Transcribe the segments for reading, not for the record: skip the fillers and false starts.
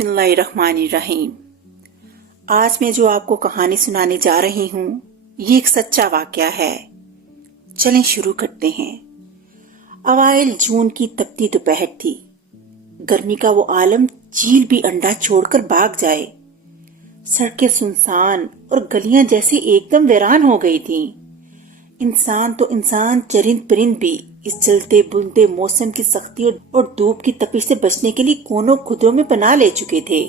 بسم اللہ الرحمن الرحیم۔ آج میں جو آپ کو کہانی سنانے جا رہی ہوں یہ ایک سچا واقعہ ہے۔ چلیں شروع کرتے ہیں۔ اوائل جون کی تپتی دوپہر تھی۔ گرمی کا وہ عالم چیل بھی انڈا چھوڑ کر بھاگ جائے۔ سڑکیں سنسان اور گلیاں جیسے ایک دم ویران ہو گئی تھیں۔ انسان تو انسان، چرند پرند بھی اس چلتے بلتے موسم کی سختی اور دھوپ کی تپش سے بچنے کے لیے کونوں خدروں میں پناہ لے چکے تھے۔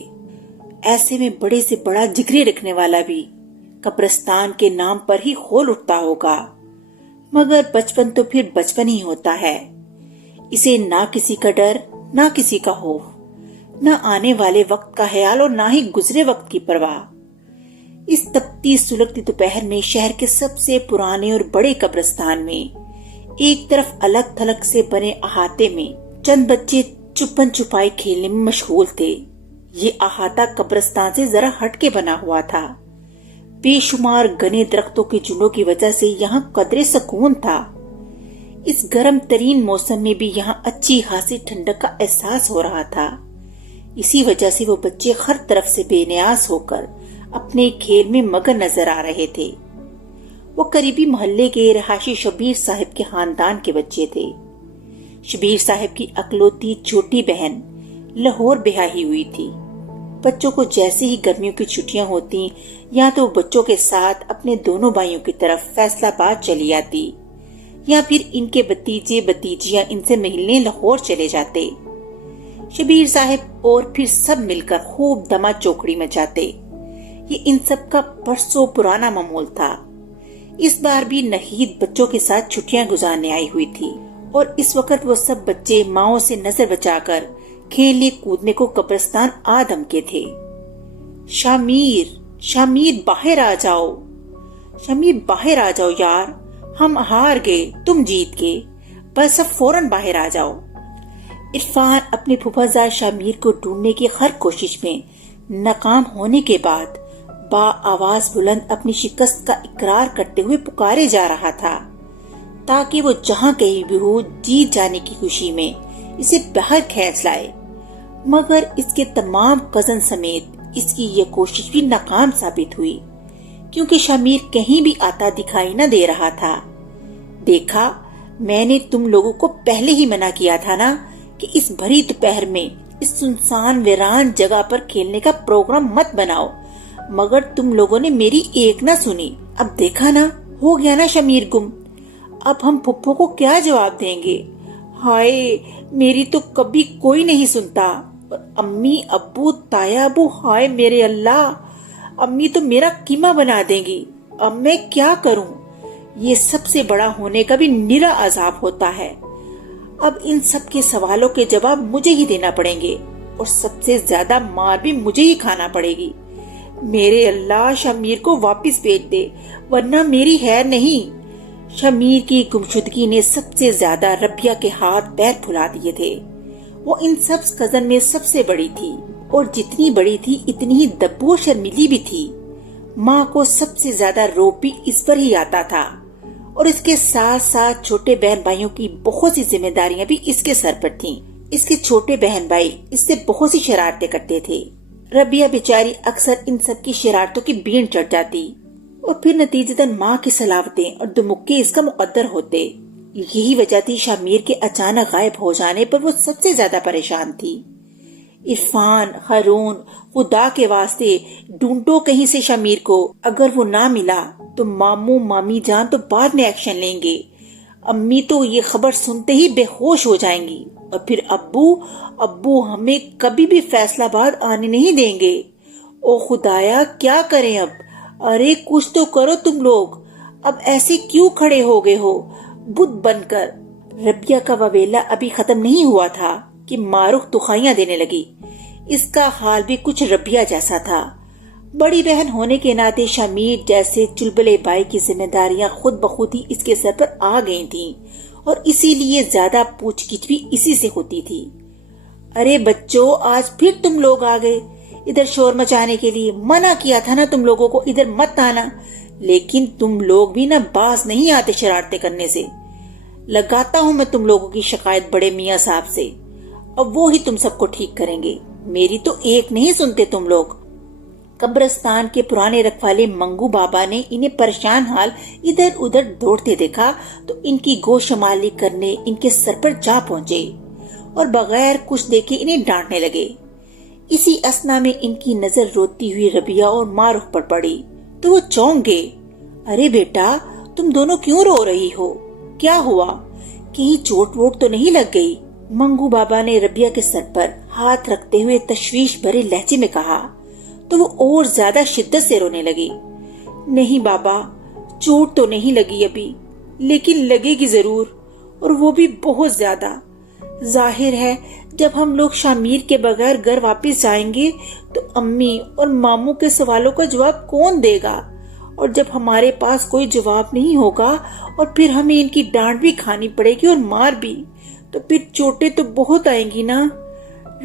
ایسے میں بڑے سے بڑا جگرے رکھنے والا بھی قبرستان کے نام پر ہی کھول اٹھتا ہوگا، مگر بچپن تو پھر بچپن ہی ہوتا ہے۔ اسے نہ کسی کا ڈر، نہ کسی کا خوف، نہ آنے والے وقت کا خیال اور نہ ہی گزرے وقت کی پرواہ۔ اس تپتی سلگتی دوپہر میں شہر کے سب سے پرانے اور بڑے قبرستان میں ایک طرف الگ تھلگ سے بنے احاطے میں چند بچے چھپن چھپائی کھیلنے میں مشغول تھے۔ یہ احاطہ قبرستان سے ذرا ہٹ کے بنا ہوا تھا۔ بے شمار گھنے درختوں کے جھنڈوں کی وجہ سے یہاں قدرے سکون تھا۔ اس گرم ترین موسم میں بھی یہاں اچھی خاصی ٹھنڈک کا احساس ہو رہا تھا۔ اسی وجہ سے وہ بچے ہر طرف سے بے نیاز ہو کر اپنے کھیل میں مگن نظر آ رہے تھے۔ وہ قریبی محلے کے رہائشی شبیر صاحب کے خاندان کے بچے تھے۔ شبیر صاحب کی اکلوتی چھوٹی بہن لاہور بیاہی ہوئی تھی۔ بچوں کو جیسے ہی گرمیوں کی چھٹیاں ہوتی یا تو بچوں کے ساتھ اپنے دونوں بھائیوں کی طرف فیصل آباد چلی آتی، یا پھر ان کے بھتیجے بھتیجیاں ان سے ملنے لاہور چلے جاتے۔ شبیر صاحب اور پھر سب مل کر خوب دما چوکڑی مچاتے۔ یہ ان سب کا برسوں پرانا معمول تھا۔ اس بار بھی نہید بچوں کے ساتھ چھٹیاں گزارنے آئی ہوئی تھی، اور اس وقت وہ سب بچے ماؤں سے نظر بچا کر کھیلنے کودنے کو قبرستان آدم کے تھے۔ شامیر باہر آ جاؤ، شامیر باہر آ جاؤ یار، ہم ہار گئے تم جیت گئے، بس اب فوراً باہر آ جاؤ۔ عرفان اپنے پھوپھا زاد شامیر کو ڈھونڈنے کی ہر کوشش میں ناکام ہونے کے بعد با آواز بلند اپنی شکست کا اقرار کرتے ہوئے پکارے جا رہا تھا، تاکہ وہ جہاں کہیں بھی ہو جیت جانے کی خوشی میں اسے باہر کھینچ لائے۔ مگر اس کے تمام کزن سمیت اس کی یہ کوشش بھی ناکام ثابت ہوئی، کیونکہ شامیر کہیں بھی آتا دکھائی نہ دے رہا تھا۔ دیکھا، میں نے تم لوگوں کو پہلے ہی منع کیا تھا نا کہ اس بھری دوپہر میں اس سنسان ویران جگہ پر کھیلنے کا پروگرام مت بناؤ، مگر تم لوگوں نے میری ایک نہ سنی۔ اب دیکھا نا، ہو گیا نا شامیر گم۔ اب ہم پھپھو کو کیا جواب دیں گے؟ ہائے، میری تو کبھی کوئی نہیں سنتا، اور امی ابو تایا ابو، ہائے میرے اللہ، امی تو میرا قیمہ بنا دیں گی۔ اب میں کیا کروں؟ یہ سب سے بڑا ہونے کا بھی نرا عذاب ہوتا ہے۔ اب ان سب کے سوالوں کے جواب مجھے ہی دینا پڑیں گے، اور سب سے زیادہ مار بھی مجھے ہی کھانا پڑے گی۔ میرے اللہ، شامیر کو واپس بھیج دے، ورنہ میری خیر نہیں۔ شامیر کی گمشدگی نے سب سے زیادہ ربیہ کے ہاتھ پیر پھلا دیے تھے۔ وہ ان سب کزن میں سب سے بڑی تھی، اور جتنی بڑی تھی اتنی ہی دبو شرمیلی بھی تھی۔ ماں کو سب سے زیادہ روب بھی اس پر ہی آتا تھا، اور اس کے ساتھ ساتھ چھوٹے بہن بھائیوں کی بہت سی ذمہ داریاں بھی اس کے سر پر تھیں۔ اس کے چھوٹے بہن بھائی اس سے بہت سی شرارتیں کرتے تھے۔ ربیہ بیچاری اکثر ان سب کی شرارتوں کی بین چڑھ جاتی، اور پھر نتیجتاً ماں کی سلاوتیں اور دمکے اس کا مقدر ہوتے۔ یہی وجہ تھی شامیر کے اچانک غائب ہو جانے پر وہ سب سے زیادہ پریشان تھی۔ عرفان، ہارون، خدا کے واسطے ڈھونڈو کہیں سے شامیر کو۔ اگر وہ نہ ملا تو ماموں مامی جان تو بعد میں ایکشن لیں گے۔ امی تو یہ خبر سنتے ہی بے ہوش ہو جائیں گی، اور پھر ابو ہمیں کبھی بھی فیصل آباد آنے نہیں دیں گے۔ او خدایا، کیا کریں اب؟ ارے کچھ تو کرو تم لوگ، اب ایسے کیوں کھڑے ہو گئے ہو بت بن کر؟ ربیہ کا وویلا ابھی ختم نہیں ہوا تھا کہ معروف دخائیاں دینے لگی۔ اس کا حال بھی کچھ ربیہ جیسا تھا۔ بڑی بہن ہونے کے ناطے شامیر جیسے چلبلے بھائی کی ذمہ داریاں خود بخود ہی اس کے سر پر آ گئی تھیں، اور اسی لیے زیادہ پوچھ گچھ بھی اسی سے ہوتی تھی۔ ارے بچوں، آج پھر تم لوگ آ گئے ادھر شور مچانے کے لیے۔ منع کیا تھا نا تم لوگوں کو ادھر مت آنا، لیکن تم لوگ بھی نہ باز نہیں آتے شرارتیں کرنے سے۔ لگاتا ہوں میں تم لوگوں کی شکایت بڑے میاں صاحب سے، اب وہ ہی تم سب کو ٹھیک کریں گے۔ میری تو ایک نہیں سنتے تم لوگ۔ قبرستان کے پرانے رکھوالے منگو بابا نے انہیں پریشان حال ادھر ادھر دوڑتے دیکھا تو ان کی گوشمالی کرنے ان کے سر پر جا پہنچے اور بغیر کچھ دیکھے انہیں ڈانٹنے لگے۔ اسی اسنا میں ان کی نظر روتی ہوئی ربیہ اور معروف پر پڑی تو وہ چونک گئے۔ ارے بیٹا، تم دونوں کیوں رو رہی ہو؟ کیا ہوا؟ کہیں چوٹ ووٹ تو نہیں لگ گئی؟ منگو بابا نے ربیہ کے سر پر ہاتھ رکھتے ہوئے تشویش بھرے لہجے میں کہا تو وہ اور زیادہ شدت سے رونے لگی۔ نہیں بابا، چوٹ تو نہیں لگی ابھی، لیکن لگے گی ضرور، اور وہ بھی بہت زیادہ۔ ظاہر ہے جب ہم لوگ شامیر کے بغیر گھر واپس جائیں گے تو امی اور ماموں کے سوالوں کا جواب کون دے گا؟ اور جب ہمارے پاس کوئی جواب نہیں ہوگا اور پھر ہمیں ان کی ڈانٹ بھی کھانی پڑے گی اور مار بھی، تو پھر چوٹیں تو بہت آئیں گی نا۔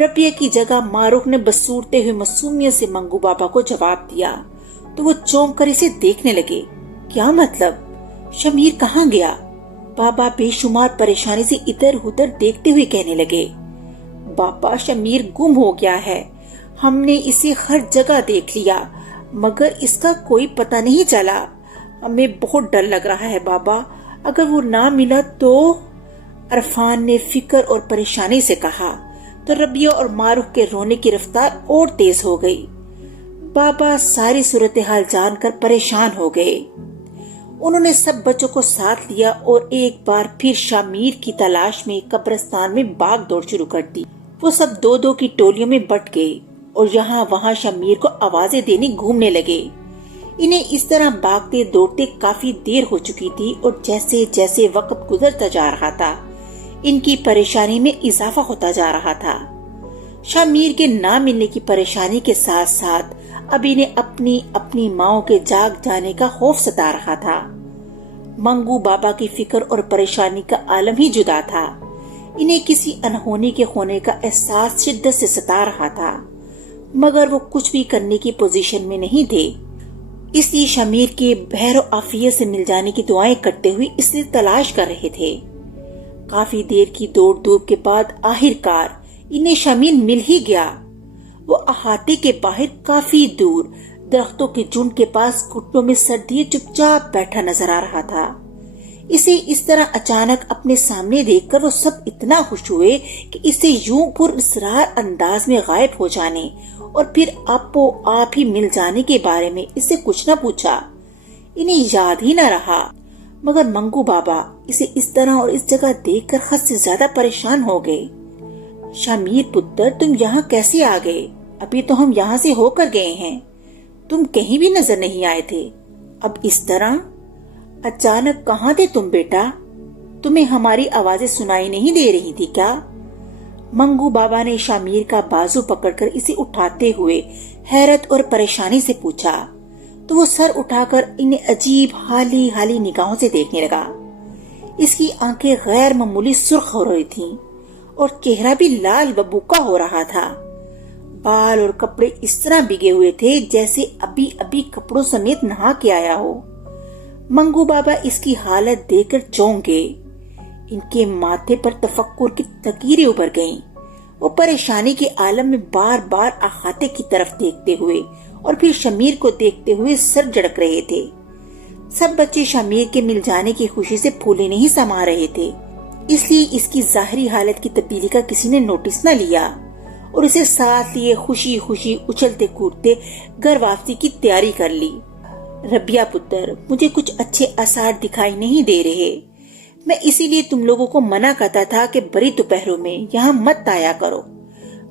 ربیہ کی جگہ معروف نے بسورتے ہوئے معصومیت سے منگو بابا کو جواب دیا تو وہ چونک کر اسے دیکھنے لگے۔ کیا مطلب؟ شمیر کہاں گیا؟ بابا بے شمار پریشانی سے ادھر ادھر دیکھتے ہوئے کہنے لگے، بابا شمیر گم ہو گیا ہے، ہم نے اسے ہر جگہ دیکھ لیا مگر اس کا کوئی پتہ نہیں چلا، ہمیں بہت ڈر لگ رہا ہے بابا، اگر وہ نہ ملا تو؟ عرفان نے فکر اور پریشانی سے کہا تو ربیہ اور معروف کے رونے کی رفتار اور تیز ہو گئی۔ بابا ساری صورتحال جان کر پریشان ہو گئے۔ انہوں نے سب بچوں کو ساتھ لیا اور ایک بار پھر شامیر کی تلاش میں قبرستان میں باغ دوڑ شروع کر دی۔ وہ سب دو دو کی ٹولیوں میں بٹ گئے اور یہاں وہاں شامیر کو آوازیں دینے گھومنے لگے۔ انہیں اس طرح بھاگتے دوڑتے کافی دیر ہو چکی تھی اور جیسے جیسے وقت گزرتا جا رہا تھا ان کی پریشانی میں اضافہ ہوتا جا رہا تھا۔ شامیر کے نہ ملنے کی پریشانی کے ساتھ ساتھ اب انہیں اپنی اپنی ماؤں کے جاگ جانے کا خوف ستا رہا تھا۔ منگو بابا کی فکر اور پریشانی کا عالم ہی جدا تھا۔ انہیں کسی انہونی کے ہونے کا احساس شدت سے ستا رہا تھا مگر وہ کچھ بھی کرنے کی پوزیشن میں نہیں تھے، اس لیے شامیر کے بہر و عافیت سے مل جانے کی دعائیں کرتے ہوئے اس لیے تلاش کر رہے تھے۔ کافی دیر کی دوڑ دھوپ کے بعد آخر کار انہیں شامیر مل ہی گیا۔ وہ احاطے کے باہر کافی دور درختوں کے جھنڈ کے پاس گھٹنوں میں سر دیے چپ چاپ بیٹھا نظر آ رہا تھا۔ اسے اس طرح اچانک اپنے سامنے دیکھ کر وہ سب اتنا خوش ہوئے کہ اسے یوں پر اسرار انداز میں غائب ہو جانے اور پھر آپ و آپ ہی مل جانے کے بارے میں اس سے کچھ نہ پوچھا۔ انہیں یاد ہی نہ رہا مگر منگو بابا اسے اس طرح اور اس جگہ دیکھ کر حد سے زیادہ پریشان ہو گئے۔ شامیر پتر، تم یہاں کیسے آ گئے؟ ابھی تو ہم یہاں سے ہو کر گئے ہیں، تم کہیں بھی نظر نہیں آئے تھے، اب اس طرح اچانک کہاں تھے تم بیٹا؟ تمہیں ہماری آوازیں سنائی نہیں دے رہی تھی کیا؟ منگو بابا نے شامیر کا بازو پکڑ کر اسے اٹھاتے ہوئے حیرت اور پریشانی سے پوچھا تو وہ سر اٹھا کر انہیں عجیب حالی حالی نگاہوں سے دیکھنے لگا۔ اس کی آنکھیں غیر معمولی سرخ ہو رہی تھیں اور چہرہ بھی لال ببوکا ہو رہا تھا۔ بال اور کپڑے اس طرح بھیگے ہوئے تھے جیسے ابھی ابھی کپڑوں سمیت نہا کے آیا ہو۔ منگو بابا اس کی حالت دیکھ کر چونک گئے۔ ان کے ماتھے پر تفکر کی لکیریں ابھر گئیں۔ وہ پریشانی کے عالم میں بار بار احاطے کی طرف دیکھتے ہوئے اور پھر شامیر کو دیکھتے ہوئے سر جھڑک رہے تھے۔ سب بچے شامیر کے مل جانے کی خوشی سے پھولے نہیں سما رہے تھے، اس لیے اس کی ظاہری حالت کی تبدیلی کا کسی نے نوٹس نہ لیا اور اسے ساتھ لیے خوشی خوشی اچھلتے کودتے گھر واپسی کی تیاری کر لی۔ ربیہ پتر، مجھے کچھ اچھے آثار دکھائی نہیں دے رہے، میں اسی لیے تم لوگوں کو منع کرتا تھا کہ بڑی دوپہروں میں یہاں مت آیا کرو،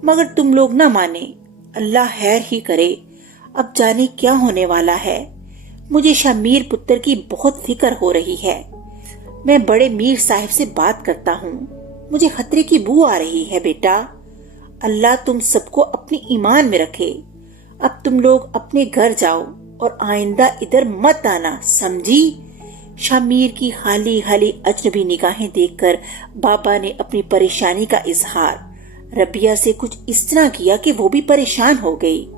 مگر تم لوگ نہ مانے۔ اللہ خیر ہی کرے، اب جانے کیا ہونے والا ہے۔ مجھے شامیر پتر کی بہت فکر ہو رہی ہے۔ میں بڑے میر صاحب سے بات کرتا ہوں، مجھے خطرے کی بو آ رہی ہے بیٹا۔ اللہ تم سب کو اپنی ایمان میں رکھے۔ اب تم لوگ اپنے گھر جاؤ اور آئندہ ادھر مت آنا، سمجھی؟ شامیر کی خالی خالی اجنبی نگاہیں دیکھ کر بابا نے اپنی پریشانی کا اظہار ربیہ سے کچھ اس طرح کیا کہ وہ بھی پریشان ہو گئی۔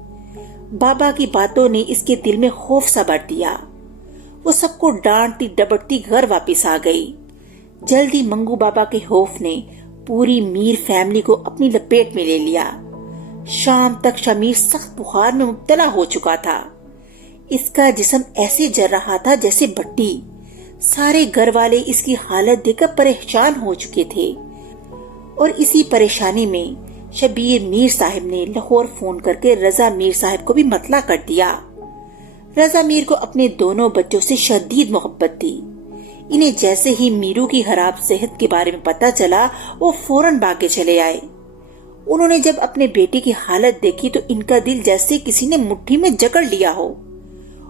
بابا کی باتوں نے اس کے دل میں خوف سا بھر دیا۔ وہ سب کو ڈانٹتی ڈبٹتی گھر واپس آ گئی۔ جلدی منگو بابا کے خوف نے پوری میر فیملی کو اپنی لپیٹ میں لے لیا۔ شام تک شمیر سخت بخار میں مبتلا ہو چکا تھا۔ اس کا جسم ایسے جل رہا تھا جیسے بھٹی۔ سارے گھر والے اس کی حالت دیکھ کر پریشان ہو چکے تھے، اور اسی پریشانی میں شبیر میر صاحب نے لاہور فون کر کے رضا میر صاحب کو بھی مطلع کر دیا۔ رضا میر کو اپنے دونوں بچوں سے شدید محبت تھی۔ انہیں جیسے ہی میرو کی خراب صحت کے بارے میں پتا چلا، وہ فوراً بھاگے چلے آئے۔ انہوں نے جب اپنے بیٹے کی حالت دیکھی تو ان کا دل جیسے کسی نے مٹھی میں جکڑ لیا ہو۔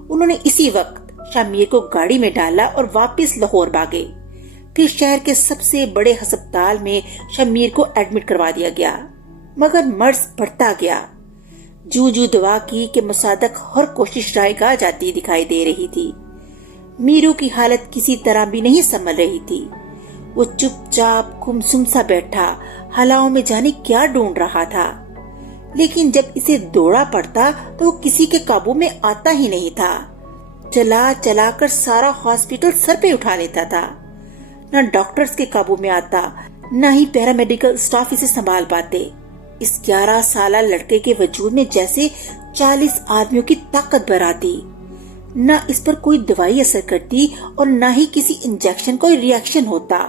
انہوں نے اسی وقت شمیر کو گاڑی میں ڈالا اور واپس لاہور بھاگے۔ پھر شہر کے سب سے بڑے ہسپتال میں شمیر کو ایڈمٹ کروا دیا گیا، مگر مرض بڑھتا گیا۔ جو دعا کی کہ مصادق ہر کوشش رائے گاہ جاتی دکھائی دے رہی تھی، میرو کی حالت کسی طرح بھی نہیں سنبھل رہی تھی۔ وہ چپ چاپ گمسم سا بیٹھا ہلاؤں میں جانے کیا ڈھونڈ رہا تھا، لیکن جب اسے دوڑا پڑتا تو وہ کسی کے قابو میں آتا ہی نہیں تھا۔ چلا چلا کر سارا ہاسپٹل سر پہ اٹھا لیتا تھا۔ نہ ڈاکٹرز کے قابو میں آتا، نہ ہی پیرامیڈیکل اسٹاف اسے سنبھال پاتے۔ اس 11 سالہ لڑکے کے وجود میں جیسے 40 آدمیوں کی طاقت بھر آتی۔ نہ اس پر کوئی دوائی اثر کرتی اور نہ ہی کسی انجیکشن کوئی ری ایکشن ہوتا۔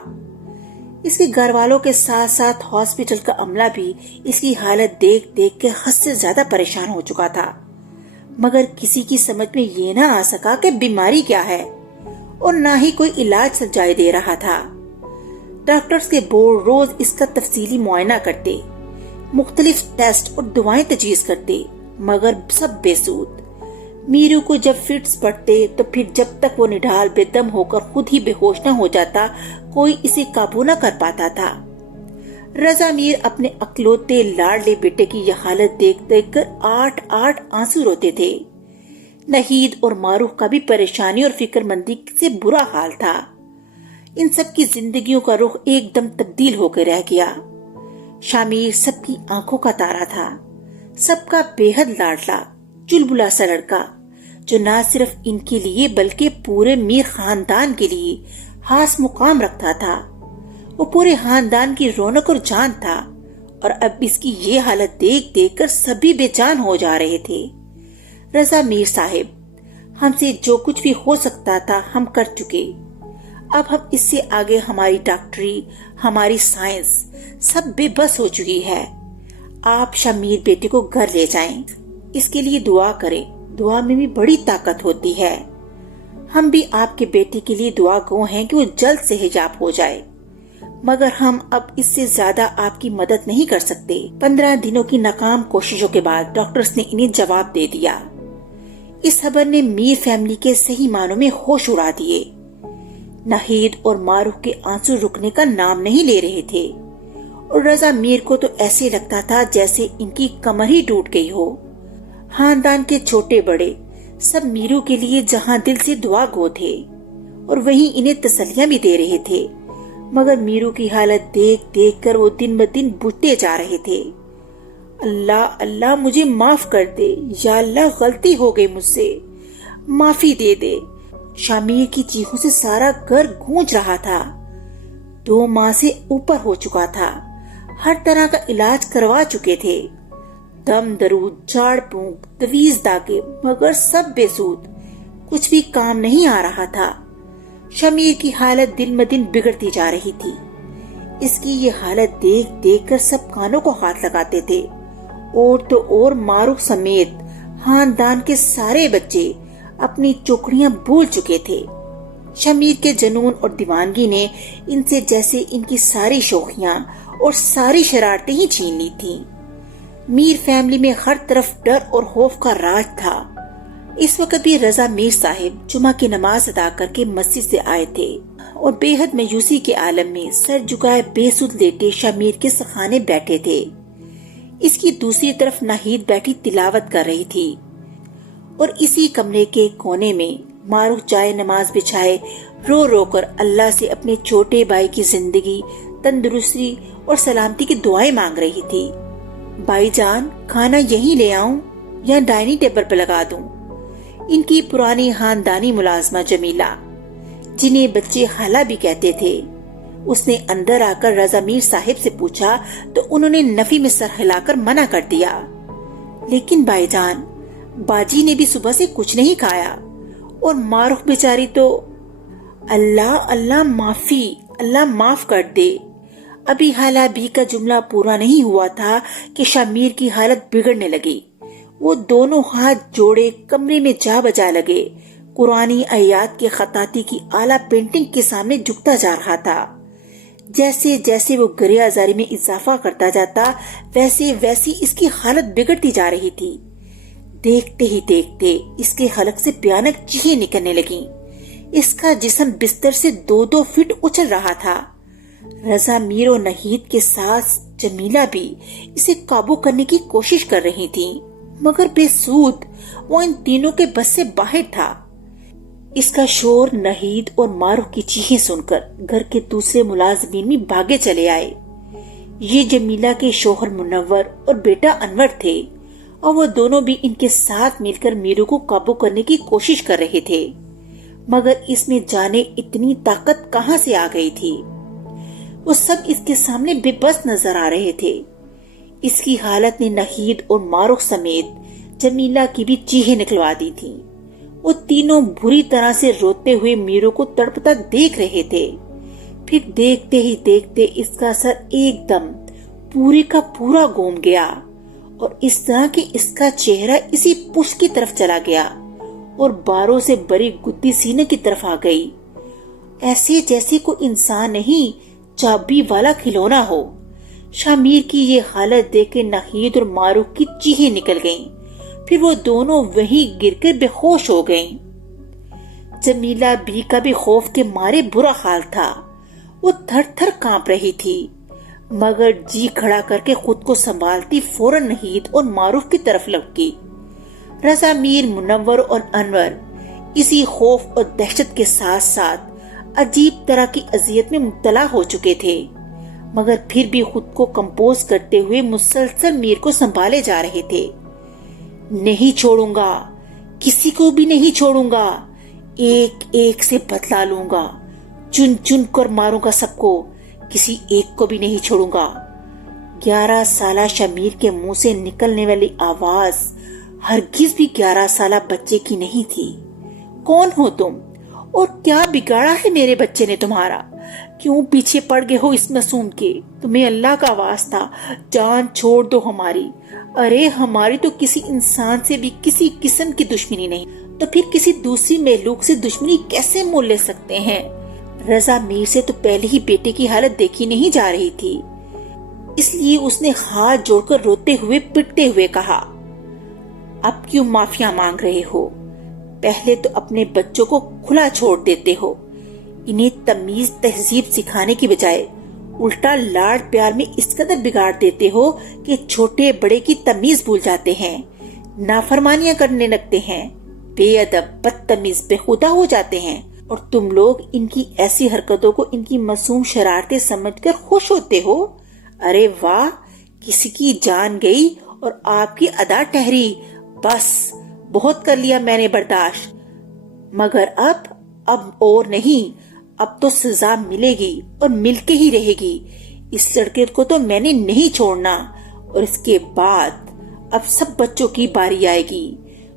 اس کے گھر والوں کے ساتھ ساتھ ہاسپٹل کا عملہ بھی اس کی حالت دیکھ دیکھ کے حد سے زیادہ پریشان ہو چکا تھا، مگر کسی کی سمجھ میں یہ نہ آ سکا کہ بیماری کیا ہے، اور نہ ہی کوئی علاج سمجھائی دے رہا تھا۔ ڈاکٹرز کے بورڈ روز اس کا تفصیلی معائنہ کرتے، مختلف ٹیسٹ اور دعائیں تجویز کرتے، مگر سب بے سود۔ میرو کو جب فٹس پڑتے تو پھر جب تک وہ نڈھال بے دم ہو کر خود ہی بے ہوش نہ ہو جاتا، کوئی اسے قابو نہ کر پاتا تھا۔ رضا میر اپنے اکلوتے لاڈلے بیٹے کی یہ حالت دیکھ دیکھ کر 8 آنسو روتے تھے۔ نہید اور معروف کا بھی پریشانی اور فکر مندی سے برا حال تھا۔ ان سب کی زندگیوں کا رخ ایک دم تبدیل ہو کر رہ گیا۔ شامیر سب کی آنکھوں کا تارا تھا، سب کا بے حد لاڈلا چلبلا سا لڑکا، جو نہ صرف ان کے لیے بلکہ پورے میر خاندان کے لیے خاص مقام رکھتا تھا۔ وہ پورے خاندان کی رونق اور جان تھا، اور اب اس کی یہ حالت دیکھ دیکھ کر سبھی بے جان ہو جا رہے تھے۔ رضا میر صاحب، ہم سے جو کچھ بھی ہو سکتا تھا ہم کر چکے۔ اب ہم اس سے آگے ہماری ڈاکٹری، ہماری سائنس سب بے بس ہو چکی ہے۔ آپ شمیر بیٹے کو گھر لے جائیں، اس کے لیے دعا کریں، دعا میں بھی بڑی طاقت ہوتی ہے۔ ہم بھی آپ کے بیٹے کے لیے دعا گو ہیں کہ وہ جلد سے حجاب ہو جائے، مگر ہم اب اس سے زیادہ آپ کی مدد نہیں کر سکتے۔ 15 دنوں کی ناکام کوششوں کے بعد ڈاکٹرز نے انہیں جواب دے دیا۔ اس خبر نے میر فیملی کے صحیح معنوں میں ہوش اڑا دیے۔ نہید اور معروف کے آنسو رکنے کا نام نہیں لے رہے تھے، اور رضا میر کو تو ایسے لگتا تھا جیسے ان کی کمر ہی ٹوٹ گئی ہو۔ خاندان کے چھوٹے بڑے سب میرو کے لیے جہاں دل سے دعا گو تھے، اور وہیں انہیں تسلیاں بھی دے رہے تھے، مگر میرو کی حالت دیکھ دیکھ کر وہ دن بدن بجھتے جا رہے تھے۔ اللہ اللہ مجھے معاف کر دے، یا اللہ غلطی ہو گئی مجھ سے، معافی دے دے۔ شامیر کی چیخوں سے سارا گھر گونج رہا تھا۔ 2 ماہ سے اوپر ہو چکا تھا، ہر طرح کا علاج کروا چکے تھے، دم درود، جھاڑ پھونک، تویز داغے، مگر سب بے سود، کچھ بھی کام نہیں آ رہا تھا۔ شمیر کی حالت دن بدن بگڑتی جا رہی تھی۔ اس کی یہ حالت دیکھ دیکھ کر سب کانوں کو ہاتھ لگاتے تھے، اور تو اور معروف سمیت خاندان کے سارے بچے اپنی چوکڑیاں بھول چکے تھے۔ شمیر کے جنون اور دیوانگی نے ان سے جیسے ان کی ساری شوخیاں اور ساری شرارتیں ہی چھین لی تھیں۔ میر فیملی میں ہر طرف ڈر اور خوف کا راج تھا۔ اس وقت بھی رضا میر صاحب جمعہ کی نماز ادا کر کے مسجد سے آئے تھے، اور بے حد مایوسی کے عالم میں سر جھکائے بے سود لیٹے شمیر کے سخانے بیٹھے تھے۔ اس کی دوسری طرف نہید بیٹھی تلاوت کر رہی تھی، اور اسی کمرے کے کونے میں معروف جائے نماز بچھائے رو رو کر اللہ سے اپنے چھوٹے بھائی کی زندگی، تندرستی اور سلامتی کی دعائیں مانگ رہی تھی۔ بھائی جان، کھانا یہیں لے آؤں یا ڈائننگ ٹیبل پر لگا دوں؟ ان کی پرانی خاندانی ملازمہ جمیلہ، جنہیں بچے خالہ بھی کہتے تھے، اس نے اندر آ کر رضا میر صاحب سے پوچھا تو انہوں نے نفی میں سر ہلا کر منع کر دیا۔ لیکن بھائی جان، باجی نے بھی صبح سے کچھ نہیں کھایا، اور معروف بیچاری تو اللہ معافی، اللہ معاف کر دے۔ ابھی حالہ بھی کا جملہ پورا نہیں ہوا تھا کہ شمیر کی حالت بگڑنے لگی۔ وہ دونوں ہاتھ جوڑے کمرے میں جا بجا لگے، قرآنی آیات کے خطاطی کی اعلیٰ پینٹنگ کے سامنے جھکتا جا رہا تھا۔ جیسے جیسے وہ گریہ زاری میں اضافہ کرتا جاتا، ویسے ویسی اس کی حالت بگڑتی جا رہی تھی۔ دیکھتے ہی دیکھتے اس کے حلق سے بھیانک چیخیں نکلنے لگیں۔ اس کا جسم بستر سے 2-2 فٹ اچھل رہا تھا۔ رضا میر و نہید کے ساتھ جمیلہ بھی اسے قابو کرنے کی کوشش کر رہی تھی، مگر بے سود۔ وہ ان تینوں کے بس سے باہر تھا۔ اس کا شور نہید اور معروف کی چیخیں سن کر گھر کے دوسرے ملازمین بھی بھاگے چلے آئے۔ یہ جمیلہ کے شوہر منور اور بیٹا انور تھے، اور وہ دونوں بھی ان کے ساتھ مل کر میرو کو قابو کرنے کی کوشش کر رہے تھے، مگر اس میں جانے اتنی طاقت کہاں سے آ گئی تھی۔ وہ سب اس کے سامنے بے بس نظر آ رہے تھے۔ اس کی حالت نے نہید اور معروف سمیت جمیلہ کی بھی چیخیں نکلوا دی تھی۔ وہ تینوں بری طرح سے روتے ہوئے میرو کو تڑپتا دیکھ رہے تھے۔ پھر دیکھتے ہی دیکھتے اس کا سر ایک دم پورے کا پورا گھوم گیا، اور اس طرح کہ اس کا چہرہ اسی پشت کی طرف چلا گیا اور باروں سے بری گدی سینے کی طرف آ گئی، ایسے جیسے کوئی انسان نہیں، چابی والا کھلونا ہو۔ شمیر کی یہ حالت دیکھ کے نہید اور معروف کی چیخیں نکل گئیں، پھر وہ دونوں وہیں گر کر بے ہوش ہو گئیں۔ جمیلہ بی کا بھی خوف کے مارے برا حال تھا۔ وہ تھر تھر کانپ رہی تھی، مگر جی کھڑا کر کے خود کو سنبھالتی فوراً نہید اور معروف کی طرف لپکی۔ رضا میر، منور اور انور اسی خوف اور دہشت کے ساتھ ساتھ عجیب طرح کی اذیت میں مبتلا ہو چکے تھے، مگر پھر بھی خود کو کمپوز کرتے ہوئے مسلسل میر کو سنبھالے جا رہے تھے۔ نہیں چھوڑوں گا، کسی کو بھی نہیں چھوڑوں گا، ایک ایک سے بدلا لوں گا، چن چن کر ماروں گا سب کو، کسی ایک کو بھی نہیں چھوڑوں گا۔ 11 سالہ شمیر کے منہ سے نکلنے والی آواز ہرگز بھی 11 سالہ بچے کی نہیں تھی۔ کون ہو تم، اور کیا بگاڑا ہے میرے بچے نے تمہارا؟ کیوں پیچھے پڑ گئے ہو اس معصوم کے؟ تمہیں اللہ کا واسطہ جان چھوڑ دو ہماری۔ ارے ہماری تو کسی انسان سے بھی کسی قسم کی دشمنی نہیں، تو پھر کسی دوسری مخلوق سے دشمنی کیسے مول لے سکتے ہیں؟ رضا میر سے تو پہلے ہی بیٹے کی حالت دیکھی نہیں جا رہی تھی، اس لیے اس نے ہاتھ جوڑ کر روتے ہوئے پٹتے ہوئے کہا، اب کیوں معافیا مانگ رہے ہو؟ پہلے تو اپنے بچوں کو کھلا چھوڑ دیتے ہو، انہیں تمیز تہذیب سکھانے کی بجائے الٹا لاڈ پیار میں اس قدر بگاڑ دیتے ہو کہ چھوٹے بڑے کی تمیز بھول جاتے ہیں، نافرمانیاں کرنے لگتے ہیں، بے ادب بدتمیز بے خدا ہو جاتے ہیں، اور تم لوگ ان کی ایسی حرکتوں کو ان کی معصوم شرارتیں سمجھ کر خوش ہوتے ہو۔ ارے واہ، کسی کی جان گئی اور آپ کی ادا ٹہری، بس بہت کر لیا میں نے برداشت، مگر اب اور نہیں، اب تو سزا ملے گی اور مل کے ہی رہے گی۔ اس لڑکے کو تو میں نے نہیں چھوڑنا، اور اس کے بعد اب سب بچوں کی باری آئے گی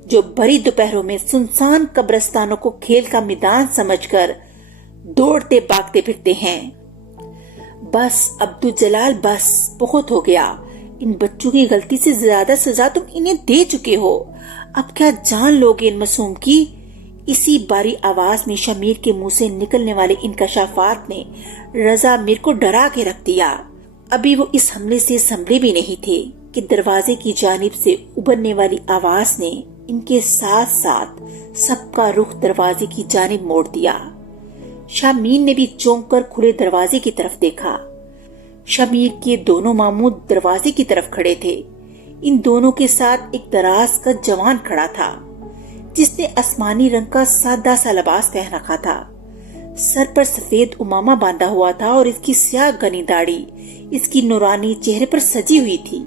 جو بڑی دوپہروں میں سنسان قبرستانوں کو کھیل کا میدان سمجھ کر دوڑتے بھاگتے پھرتے ہیں۔ بس عبدالجلال، بس بہت ہو گیا، ان بچوں کی غلطی سے زیادہ سزا تم انہیں دے چکے ہو، اب کیا جان لوگے ان معصوم کی؟ اسی باری آواز میں شمیر کے منہ سے نکلنے والے انکشافات نے رضا میر کو ڈرا کے رکھ دیا۔ ابھی وہ اس حملے سے سنبھلے بھی نہیں تھے کہ دروازے کی جانب سے ابھرنے والی آواز نے ان کے ساتھ ساتھ سب کا رخ دروازے کی جانب موڑ دیا۔ شامین نے بھی چونک کر کھلے دروازے کی طرف دیکھا۔ شمیر کے دونوں ماموں دروازے کی طرف کھڑے تھے۔ ان دونوں کے ساتھ ایک دراز کا جوان کھڑا تھا جس نے آسمانی رنگ کا سادہ سا لباس پہن رکھا تھا، سر پر سفید امامہ باندھا ہوا تھا اور اس کی سیاہ گھنی داڑھی اس کی نورانی چہرے پر سجی ہوئی تھی۔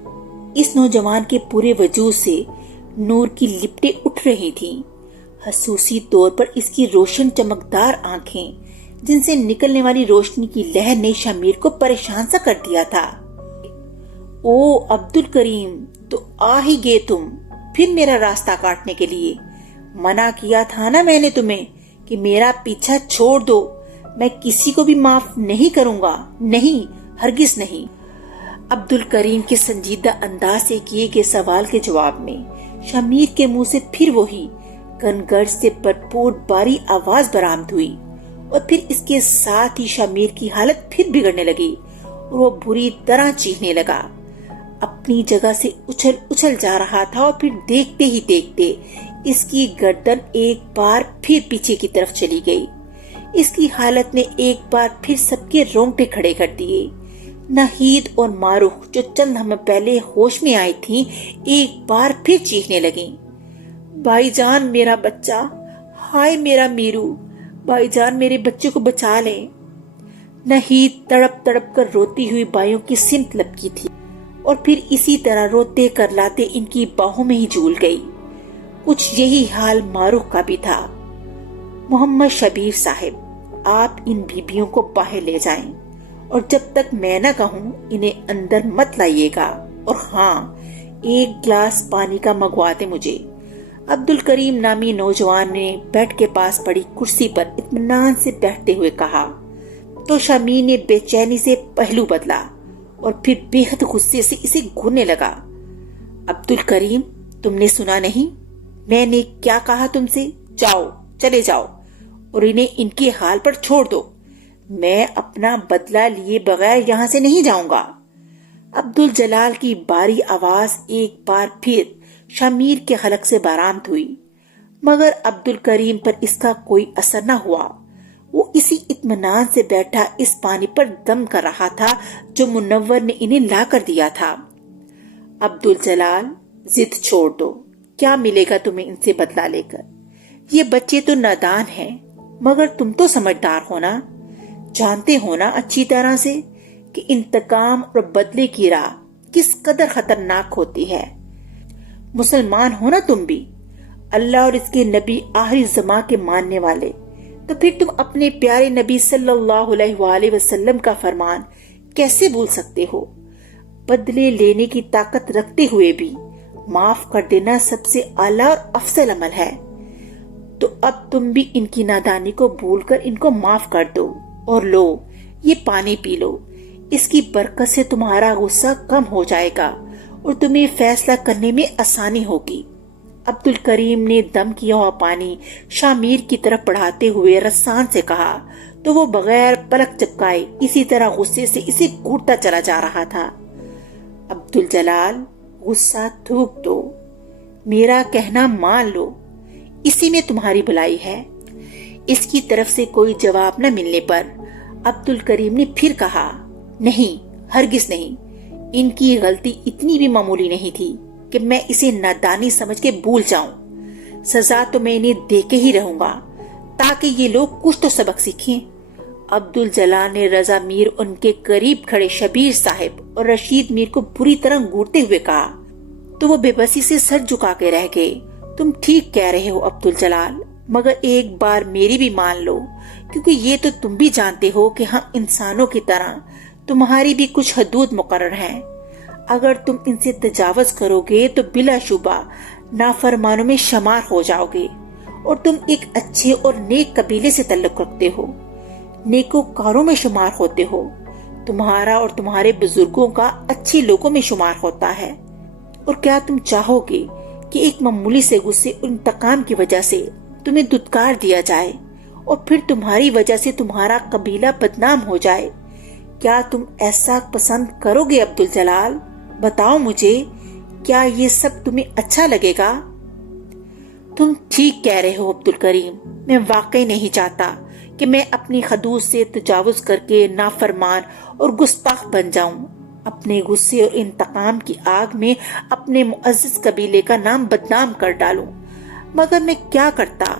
اس نوجوان کے پورے وجود سے نور کی لپٹیں اٹھ رہی تھیں، خصوصی طور پر اس کی روشن چمکدار آنکھیں جن سے نکلنے والی روشنی کی لہر نے شمیر کو پریشان سا کر دیا تھا۔ او عبد الکریم، تو آ ہی گئے تم پھر میرا راستہ کاٹنے کے لیے۔ منع کیا تھا نا میں نے تمہیں کہ میرا پیچھا چھوڑ دو، میں کسی کو بھی معاف نہیں کروں گا، نہیں، ہرگز نہیں۔ عبد الکریم کے سنجیدہ انداز سے کیے گئے سوال کے جواب میں شمیر کے منہ سے پھر وہی گنگڑ سے بھرپور باری آواز برآمد ہوئی، اور پھر اس کے ساتھ ہی شمیر کی حالت پھر بگڑنے لگی اور وہ بری طرح چیخنے لگا۔ اپنی جگہ سے اچھل اچھل جا رہا تھا اور پھر دیکھتے ہی دیکھتے اس کی گردن ایک بار پھر پیچھے کی طرف چلی گئی۔ اس کی حالت نے ایک بار پھر سب کے رونگٹے کھڑے کر دیے۔ ناہید اور معروف جو چند ہمیں پہلے ہوش میں آئی تھیں ایک بار پھر چیخنے لگیں، بھائی جان میرا بچہ، ہائے میرا میرو، بھائی جان میرے بچے کو بچا لیں۔ ناہید تڑپ تڑپ کر روتی ہوئی بھائیوں کی سمت لپکی تھی اور پھر اسی طرح روتے کرلاتے ان کی باہوں میں ہی جھول گئی۔ کچھ یہی حال معروف کا بھی تھا۔ محمد شبیر صاحب، آپ ان بیبیوں کو باہر لے جائیں اور جب تک میں نہ کہوں انہیں اندر مت لائیے گا، اور ہاں، ایک گلاس پانی کا منگوا دیں مجھے۔ عبد الکریم نامی نوجوان نے بیڈ کے پاس پڑی کرسی پر اطمینان سے بیٹھتے ہوئے کہا تو شمیر نے بے چینی سے پہلو بدلا اور پھر بے حد غصے سے اسے گھورنے لگا۔ عبد الکریم، تم نے سنا نہیں؟ میں نے کیا کہا تم سے؟ جاؤ، چلے جاؤ اور انہیں ان کے حال پر چھوڑ دو۔ میں اپنا بدلہ لیے بغیر یہاں سے نہیں جاؤں گا۔ عبد الجلال کی باری آواز ایک بار پھر شمیر کے حلق سے برآمد ہوئی، مگر عبد الکریم پر اس کا کوئی اثر نہ ہوا۔ وہ اسی اطمینان سے بیٹھا اس پانی پر دم کر رہا تھا جو منور نے انہیں لا کر دیا تھا۔ عبد الجلال، ضد چھوڑ دو، کیا ملے گا تمہیں ان سے بدلہ لے کر؟ یہ بچے تو نادان ہیں، مگر تم تو سمجھدار ہونا، جانتے ہونا اچھی طرح سے کہ انتقام اور بدلے کی راہ کس قدر خطرناک ہوتی ہے۔ مسلمان ہونا تم بھی، اللہ اور اس کے نبی آخری زمان کے ماننے والے، تو پھر تم اپنے پیارے نبی صلی اللہ علیہ وآلہ وسلم کا فرمان کیسے بھول سکتے ہو؟ بدلے لینے کی طاقت رکھتے ہوئے بھی معاف کر دینا سب سے اعلیٰ اور افضل عمل ہے۔ تو اب تم بھی ان کی نادانی کو بھول کر ان کو معاف کر دو، اور لو، یہ پانی پی لو، اس کی برکت سے تمہارا غصہ کم ہو جائے گا اور تمہیں فیصلہ کرنے میں آسانی ہوگی۔ عبد الکریم نے دم کیا ہوا پانی شامیر کی طرف بڑھاتے ہوئے رسان سے کہا تو وہ بغیر پلک جھپکائے اسی طرح غصے سے اسے گھوٹتا چلا جا رہا تھا۔ عبد الجلال، غصہ تھوک دو، میرا کہنا مان لو، اسی میں تمہاری بھلائی ہے۔ اس کی طرف سے کوئی جواب نہ ملنے پر عبد الکریم نے پھر کہا، نہیں، ہرگز نہیں، ان کی غلطی اتنی بھی معمولی نہیں تھی کہ میں اسے نادانی سمجھ کے بھول جاؤں۔ سزا تو میں انہیں دے کے ہی رہوں گا تاکہ یہ لوگ کچھ تو سبق سیکھیں۔ عبد الجلال نے رضا میر، ان کے قریب کھڑے شبیر صاحب اور رشید میر کو بری طرح گھورتے ہوئے کہا تو وہ بے بسی سے سر جھکا کے رہ گئے۔ تم ٹھیک کہہ رہے ہو عبد الجلال، مگر ایک بار میری بھی مان لو، کیونکہ یہ تو تم بھی جانتے ہو کہ ہم انسانوں کی طرح تمہاری بھی کچھ حدود مقرر ہیں۔ اگر تم ان سے تجاوز کرو گے تو بلا شبہ نافرمانوں میں شمار ہو جاؤ گے، اور تم ایک اچھے اور نیک قبیلے سے تعلق رکھتے ہو، نیکوکاروں میں شمار ہوتے ہو، تمہارا اور تمہارے بزرگوں کا اچھے لوگوں میں شمار ہوتا ہے، اور کیا تم چاہو گے کہ ایک معمولی سے غصے اور انتقام کی وجہ سے تمہیں دھتکار دیا جائے اور پھر تمہاری وجہ سے تمہارا قبیلہ بدنام ہو جائے؟ کیا تم ایسا پسند کرو گے عبد الجلال؟ بتاؤ مجھے، کیا یہ سب تمہیں اچھا لگے گا؟ تم ٹھیک کہہ رہے ہو عبد الکریم، میں واقعی نہیں چاہتا کہ میں اپنی حدود سے تجاوز کر کے نافرمان اور گستاخ بن جاؤں، اپنے غصے اور انتقام کی آگ میں اپنے معزز قبیلے کا نام بدنام کر ڈالوں، مگر میں کیا کرتا؟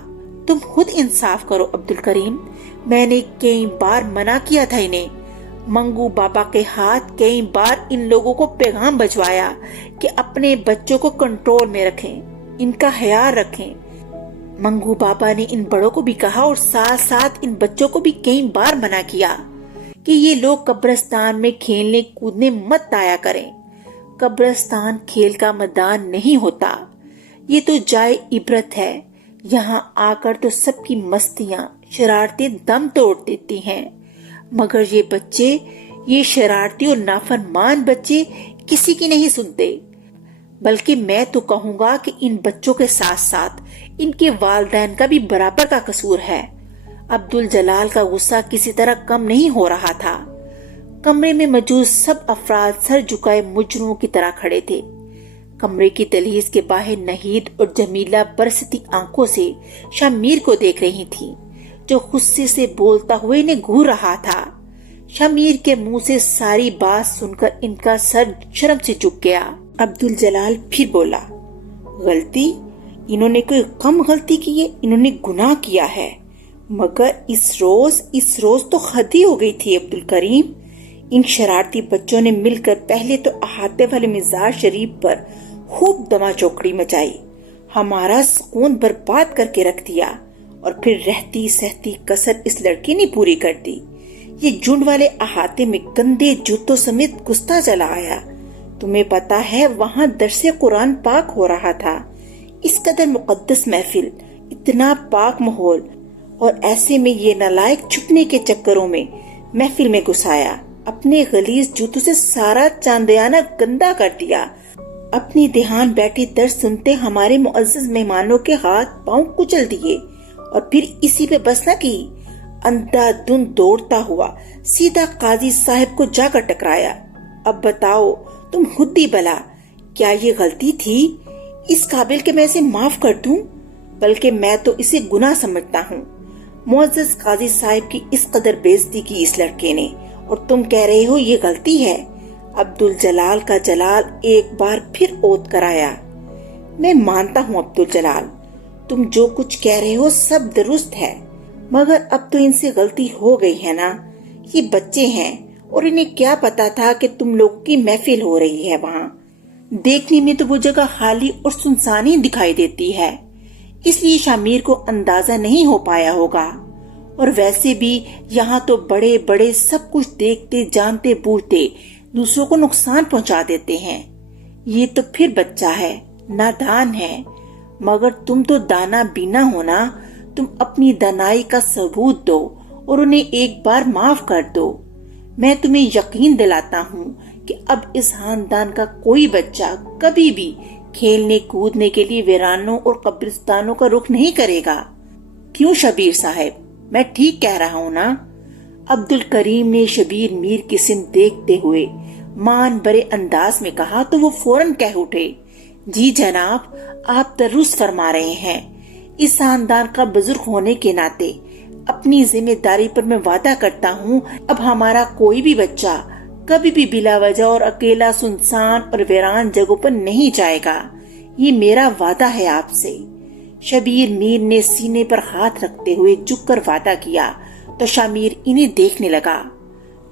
تم خود انصاف کرو عبد الکریم، میں نے کئی بار منع کیا تھا انہیں، منگو بابا کے ہاتھ کئی بار ان لوگوں کو پیغام بھجوایا کہ اپنے بچوں کو کنٹرول میں رکھیں، ان کا خیال رکھیں۔ منگو بابا نے ان بڑوں کو بھی کہا اور ساتھ ساتھ ان بچوں کو بھی کئی بار منع کیا کہ یہ لوگ قبرستان میں کھیلنے کودنے مت آیا کریں، قبرستان کھیل کا میدان نہیں ہوتا، یہ تو جائے عبرت ہے۔ یہاں آ کر تو سب کی مستیاں شرارتیں دم توڑ دیتی ہیں، مگر یہ بچے، یہ شرارتی اور نافرمان بچے کسی کی نہیں سنتے۔ بلکہ میں تو کہوں گا کہ ان بچوں کے ساتھ ساتھ ان کے والدین کا بھی برابر کا قصور ہے۔ عبدالجلال کا غصہ کسی طرح کم نہیں ہو رہا تھا۔ کمرے میں موجود سب افراد سر جھکائے مجرموں کی طرح کھڑے تھے۔ کمرے کی دہلیز کے باہر نہید اور جمیلہ برستی آنکھوں سے شمیر کو دیکھ رہی تھی، جو غصے سے بولتا ہوئے انہیں گھور رہا تھا۔ شمیر کے منہ سے ساری بات سن کر ان کا سر شرم سے جھک گیا۔ عبدالجلال پھر بولا، غلطی؟ انہوں نے کوئی کم غلطی کی ہے؟ انہوں نے گناہ کیا ہے، مگر اس روز تو حد ہی ہو گئی تھی عبدالکریم۔ ان شرارتی بچوں نے مل کر پہلے تو احاطے والے مزاج شریف پر خوب دما چوکڑی مچائی، ہمارا سکون برباد کر کے رکھ دیا، اور پھر رہتی سہتی کسر اس لڑکی نے پوری کر دی۔ یہ جھنڈ والے احاطے میں گندے جوتوں سمیت گھستا چلا آیا۔ تمہیں پتا ہے وہاں درس قرآن پاک ہو رہا تھا، اس قدر مقدس محفل، اتنا پاک ماحول، اور ایسے میں یہ نالائق چھپنے کے چکروں میں محفل میں گھسایا، اپنے غلیظ جوتوں سے سارا چاندیانہ گندا کر دیا۔ اپنی دھیان بیٹھی درس سنتے ہمارے معزز مہمانوں کے ہاتھ پاؤں کچل دیے، اور پھر اسی پہ بس نہ کی، اندھا دھند دوڑتا ہوا سیدھا قاضی صاحب کو جا کر ٹکرایا۔ اب بتاؤ تم خودی بلا، کیا یہ غلطی تھی؟ اس قابل کہ میں اسے معاف کر دوں؟ بلکہ میں تو اسے گناہ سمجھتا ہوں۔ معزز قاضی صاحب کی اس قدر بےعزتی کی اس لڑکے نے، اور تم کہہ رہے ہو یہ غلطی ہے؟ عبدالجلال کا جلال ایک بار پھر اوت کر آیا۔ میں مانتا ہوں عبدالجلال، تم جو کچھ کہہ رہے ہو سب درست ہے، مگر اب تو ان سے غلطی ہو گئی ہے نا۔ یہ بچے ہیں اور انہیں کیا پتا تھا کہ تم لوگوں کی محفل ہو رہی ہے وہاں۔ دیکھنے میں تو وہ جگہ خالی اور سنسان ہی دکھائی دیتی ہے، اس لیے شمیر کو اندازہ نہیں ہو پایا ہوگا، اور ویسے بھی یہاں تو بڑے بڑے سب کچھ دیکھتے جانتے بوجھتے دوسروں کو نقصان پہنچا دیتے ہیں۔ یہ تو پھر بچہ ہے، نادان ہے، مگر تم تو دانا بینا ہونا، تم اپنی دانائی کا ثبوت دو اور انہیں ایک بار معاف کر دو۔ میں تمہیں یقین دلاتا ہوں کہ اب اس خاندان کا کوئی بچہ کبھی بھی کھیلنے کودنے کے لیے ویرانوں اور قبرستانوں کا رخ نہیں کرے گا۔ کیوں شبیر صاحب، میں ٹھیک کہہ رہا ہوں نا؟ عبدالکریم نے شبیر میر کی سمت دیکھتے ہوئے مان برے انداز میں کہا تو وہ فوراً کہہ اٹھے، جی جناب، آپ درست فرما رہے ہیں۔ اس خاندان کا بزرگ ہونے کے ناطے اپنی ذمہ داری پر میں وعدہ کرتا ہوں، اب ہمارا کوئی بھی بچہ کبھی بھی بلا وجہ اور اکیلا سنسان اور ویران جگہوں پر نہیں جائے گا، یہ میرا وعدہ ہے آپ سے۔ شبیر میر نے سینے پر ہاتھ رکھتے ہوئے جھک کر وعدہ کیا تو شمیر انہیں دیکھنے لگا۔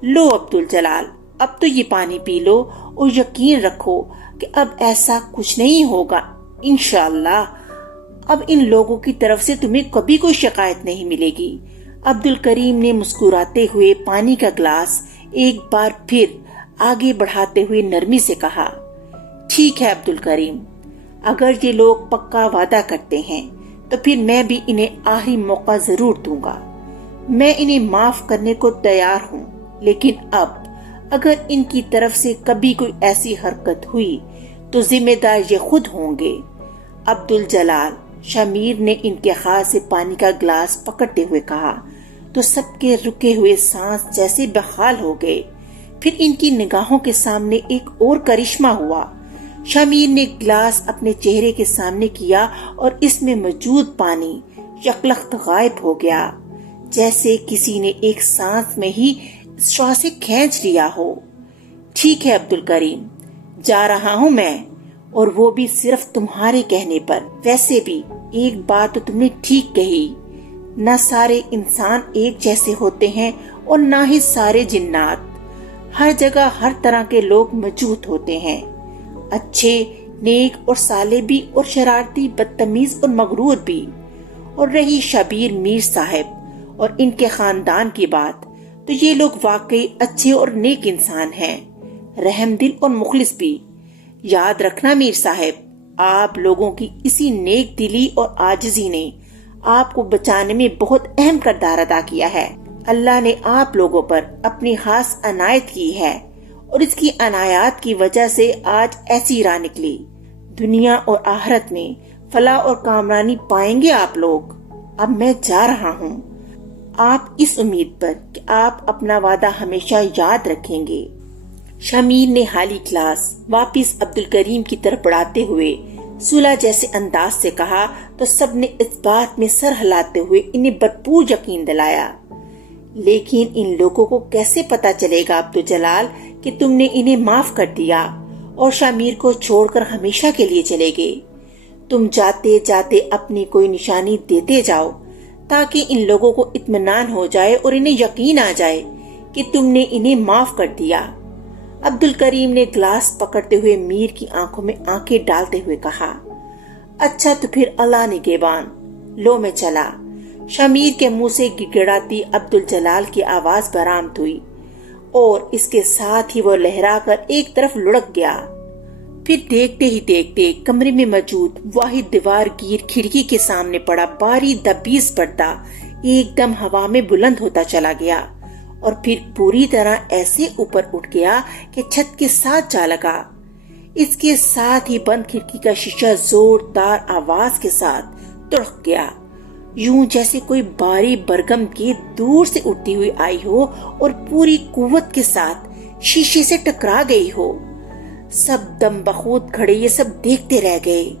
لو عبدالجلال، اب تو یہ پانی پی لو اور یقین رکھو کہ اب ایسا کچھ نہیں ہوگا انشاءاللہ۔ اب ان لوگوں کی طرف سے تمہیں کبھی کوئی شکایت نہیں ملے گی۔ عبدالکریم نے مسکراتے ہوئے پانی کا گلاس ایک بار پھر آگے بڑھاتے ہوئے نرمی سے کہا، ٹھیک ہے عبدالکریم، اگر یہ لوگ پکا وعدہ کرتے ہیں تو پھر میں بھی انہیں آخری موقع ضرور دوں گا۔ میں انہیں معاف کرنے کو تیار ہوں، لیکن اب اگر ان کی طرف سے کبھی کوئی ایسی حرکت ہوئی تو ذمہ دار یہ خود ہوں گے۔ عبدالجلال، شمیر نے ان کے ہاتھ سے پانی کا گلاس پکڑتے ہوئے کہا تو سب کے رکے ہوئے سانس جیسے بحال ہو گئے۔ پھر ان کی نگاہوں کے سامنے ایک اور کرشمہ ہوا۔ شمیر نے گلاس اپنے چہرے کے سامنے کیا اور اس میں موجود پانی یکلخت غائب ہو گیا، جیسے کسی نے ایک سانس میں ہی شواسے کھینچ لیا ہو۔ ٹھیک ہے عبدالکریم، جا رہا ہوں میں، اور وہ بھی صرف تمہارے کہنے پر۔ ویسے بھی ایک بات تو تم نے ٹھیک کہی، نہ سارے انسان ایک جیسے ہوتے ہیں اور نہ ہی سارے جنات۔ ہر جگہ ہر طرح کے لوگ موجود ہوتے ہیں، اچھے، نیک اور صالح بھی، اور شرارتی، بدتمیز اور مغرور بھی۔ اور رہی شبیر میر صاحب اور ان کے خاندان کی بات، تو یہ لوگ واقعی اچھے اور نیک انسان ہیں، رحم دل اور مخلص بھی۔ یاد رکھنا میر صاحب، آپ لوگوں کی اسی نیک دلی اور عاجزی نے آپ کو بچانے میں بہت اہم کردار ادا کیا ہے۔ اللہ نے آپ لوگوں پر اپنی خاص عنایت کی ہے اور اس کی عنایات کی وجہ سے آج ایسی راہ نکلی۔ دنیا اور آخرت میں فلاح اور کامرانی پائیں گے آپ لوگ۔ اب میں جا رہا ہوں، آپ اس امید پر کہ آپ اپنا وعدہ ہمیشہ یاد رکھیں گے۔ شمیر نے حالی کلاس واپس عبدالکریم کی طرف بڑھاتے ہوئے صلح جیسے انداز سے کہا تو سب نے اس بات میں سر ہلاتے ہوئے انہیں بھرپور یقین دلایا۔ لیکن ان لوگوں کو کیسے پتا چلے گا عبدالجلال کہ تم نے انہیں معاف کر دیا اور شمیر کو چھوڑ کر ہمیشہ کے لیے چلے گئے؟ تم جاتے جاتے اپنی کوئی نشانی دیتے جاؤ تاکہ ان لوگوں کو اطمینان ہو جائے اور انہیں یقین آ جائے کہ تم نے انہیں معاف کر دیا۔ عبدالکریم نے گلاس پکڑتے ہوئے میر کی آنکھوں میں آنکھیں ڈالتے ہوئے کہا، اچھا تو پھر اللہ نگہبان، لو میں چلا۔ شمیر کے منہ سے گڑگڑاتی عبدالجلال کی آواز برآمد ہوئی اور اس کے ساتھ ہی وہ لہرا کر ایک طرف لڑک گیا۔ پھر دیکھتے ہی دیکھتے کمرے میں موجود واحد دیوار گیر کھڑکی کے سامنے پڑا باری دبیز پردہ ایک دم ہوا میں بلند ہوتا چلا گیا اور پھر پوری طرح ایسے اوپر اٹھ گیا کہ چھت کے ساتھ جا لگا۔ اس کے ساتھ ہی بند کھڑکی کا شیشہ زوردار آواز کے ساتھ تڑک گیا، یوں جیسے کوئی باری برگم کی دور سے اٹھتی ہوئی آئی ہو اور پوری قوت کے ساتھ شیشے سے ٹکرا گئی ہو۔ سب دم بخود کھڑے یہ سب دیکھتے رہ گئے۔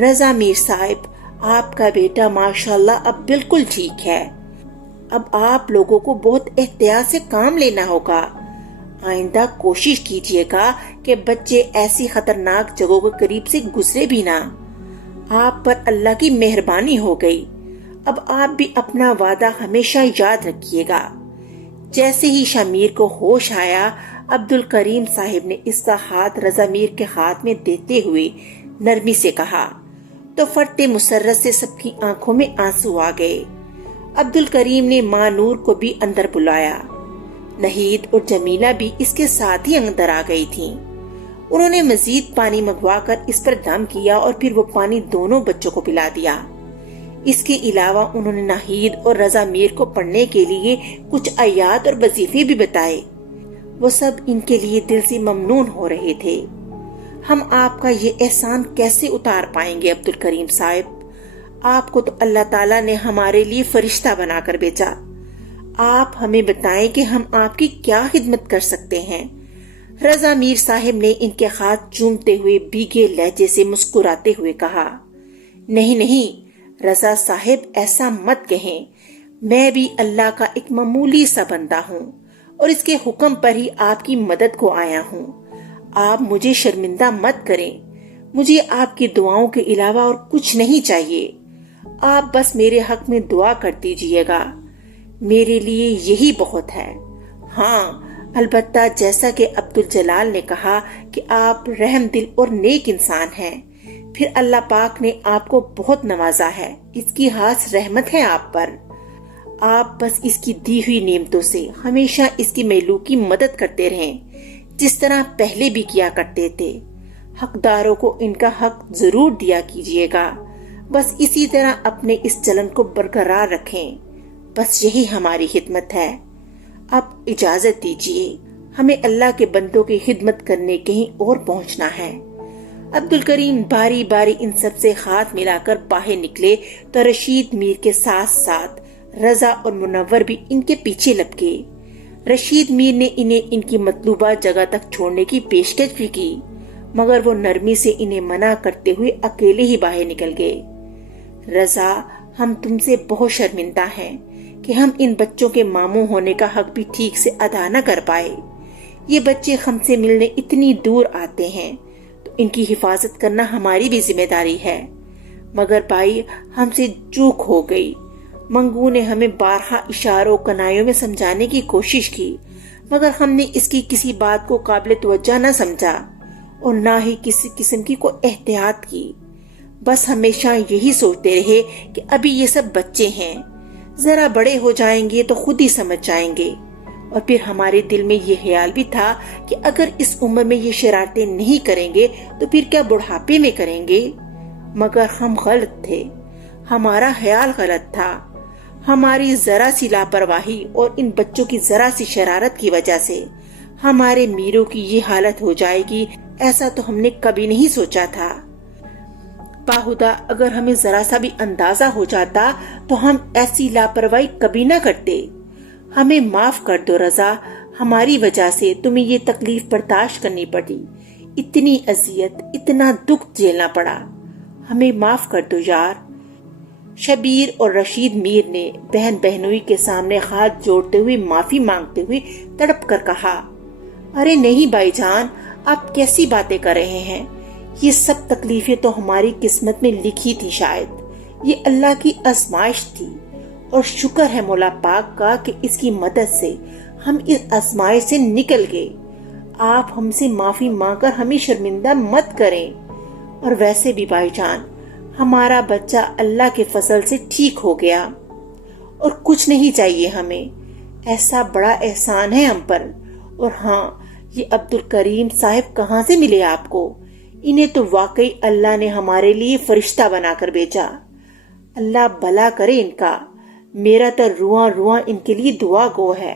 رضا میر صاحب، آپ کا بیٹا ماشاءاللہ اب بالکل ٹھیک ہے۔ اب آپ لوگوں کو بہت احتیاط سے کام لینا ہوگا۔ آئندہ کوشش کیجیے گا کہ بچے ایسی خطرناک جگہوں کے قریب سے گزرے بھی نہ۔ آپ پر اللہ کی مہربانی ہو گئی۔ اب آپ بھی اپنا وعدہ ہمیشہ یاد رکھیے گا۔ جیسے ہی شمیر کو ہوش آیا، عبدالکریم صاحب نے اس کا ہاتھ رضا میر کے ہاتھ میں دیتے ہوئے نرمی سے کہا تو فرتے مسرت سے سب کی آنکھوں میں آنسو آ گئے۔ عبدالکریم نے ماں نور کو بھی اندر بلایا۔ نہید اور جمیلہ بھی اس کے ساتھ ہی اندر آ گئی تھیں۔ انہوں نے مزید پانی منگوا کر اس پر دم کیا اور پھر وہ پانی دونوں بچوں کو پلا دیا۔ اس کے علاوہ انہوں نے نہید اور رضا میر کو پڑھنے کے لیے کچھ آیات اور وظیفے بھی بتائے۔ وہ سب ان کے لیے دل سے ممنون ہو رہے تھے۔ ہم آپ کا یہ احسان کیسے اتار پائیں گے عبدالکریم صاحب؟ آپ کو تو اللہ تعالیٰ نے ہمارے لیے فرشتہ بنا کر بھیجا۔ آپ ہمیں بتائیں کہ ہم آپ کی کیا خدمت کر سکتے ہیں؟ رضا میر صاحب نے ان کے ہاتھ چومتے ہوئے بھیگے لہجے سے مسکراتے ہوئے کہا، نہیں نہیں رضا صاحب، ایسا مت کہیں، میں بھی اللہ کا ایک معمولی سا بندہ ہوں اور اس کے حکم پر ہی آپ کی مدد کو آیا ہوں۔ آپ مجھے شرمندہ مت کریں، مجھے آپ کی دعاؤں کے علاوہ اور کچھ نہیں چاہیے۔ آپ بس میرے حق میں دعا کر دیجئے گا، میرے لیے یہی بہت ہے۔ ہاں البتہ جیسا کہ عبدالجلال نے کہا کہ آپ رحم دل اور نیک انسان ہیں، پھر اللہ پاک نے آپ کو بہت نوازا ہے، اس کی خاص رحمت ہے آپ پر۔ آپ بس اس کی دی ہوئی نعمتوں سے ہمیشہ اس کی محلو کی مدد کرتے رہیں، جس طرح پہلے بھی کیا کرتے تھے۔ حقداروں کو ان کا حق ضرور دیا کیجیے گا، بس اسی طرح اپنے اس چلن کو برقرار رکھیں، بس یہی ہماری خدمت ہے۔ اب اجازت دیجیے، ہمیں اللہ کے بندوں کی خدمت کرنے کہیں اور پہنچنا ہے۔ عبدالکریم باری باری ان سب سے ہاتھ ملا کر باہر نکلے تو رشید میر کے ساتھ ساتھ رضا اور منور بھی ان کے پیچھے لپکے۔ رشید میر نے انہیں ان کی مطلوبہ جگہ تک چھوڑنے کی پیشکش بھی کی، مگر وہ نرمی سے انہیں منع کرتے ہوئے اکیلے ہی باہر نکل گئے۔ رضا، ہم تم سے بہت شرمندہ ہیں کہ ہم ان بچوں کے ماموں ہونے کا حق بھی ٹھیک سے ادا نہ کر پائے۔ یہ بچے ہم سے ملنے اتنی دور آتے ہیں تو ان کی حفاظت کرنا ہماری بھی ذمہ داری ہے، مگر بھائی ہم سے چوک ہو گئی۔ منگو نے ہمیں بارہا اشاروں کنایوں میں سمجھانے کی کوشش کی، مگر ہم نے اس کی کسی بات کو قابل توجہ نہ سمجھا اور نہ ہی کسی قسم کی کوئی احتیاط کی۔ بس ہمیشہ یہی سوچتے رہے کہ ابھی یہ سب بچے ہیں، ذرا بڑے ہو جائیں گے تو خود ہی سمجھ جائیں گے، اور پھر ہمارے دل میں یہ خیال بھی تھا کہ اگر اس عمر میں یہ شرارتیں نہیں کریں گے تو پھر کیا بڑھاپے میں کریں گے؟ مگر ہم غلط تھے، ہمارا خیال غلط تھا۔ ہماری ذرا سی لاپرواہی اور ان بچوں کی ذرا سی شرارت کی وجہ سے ہمارے میروں کی یہ حالت ہو جائے گی، ایسا تو ہم نے کبھی نہیں سوچا تھا۔ باخدا اگر ہمیں ذرا سا بھی اندازہ ہو جاتا تو ہم ایسی لاپرواہی کبھی نہ کرتے۔ ہمیں معاف کر دو رضا، ہماری وجہ سے تمہیں یہ تکلیف برداشت کرنی پڑی، اتنی اذیت، اتنا دکھ جھیلنا پڑا، ہمیں معاف کر دو یار۔ شبیر اور رشید میر نے بہن بہنوئی کے سامنے ہاتھ جوڑتے ہوئے معافی مانگتے ہوئے تڑپ کر کہا، ارے نہیں بھائی جان، آپ کیسی باتیں کر رہے ہیں؟ یہ سب تکلیفیں تو ہماری قسمت میں لکھی تھی، شاید یہ اللہ کی آزمائش تھی، اور شکر ہے مولا پاک کا کہ اس کی مدد سے ہم اس آزمائش سے نکل گئے۔ آپ ہم سے معافی مانگ کر ہمیں شرمندہ مت کریں۔ اور ویسے بھی بھائی جان، ہمارا بچہ اللہ کے فضل سے ٹھیک ہو گیا، اور کچھ نہیں چاہیے ہمیں، ایسا بڑا احسان ہے ہم پر۔ اور ہاں، یہ عبد الکریم صاحب کہاں سے ملے آپ کو؟ انہیں تو واقعی اللہ نے ہمارے لیے فرشتہ بنا کر بھیجا، اللہ بھلا کرے ان کا، میرا تو رواں رواں ان کے لیے دعا گو ہے۔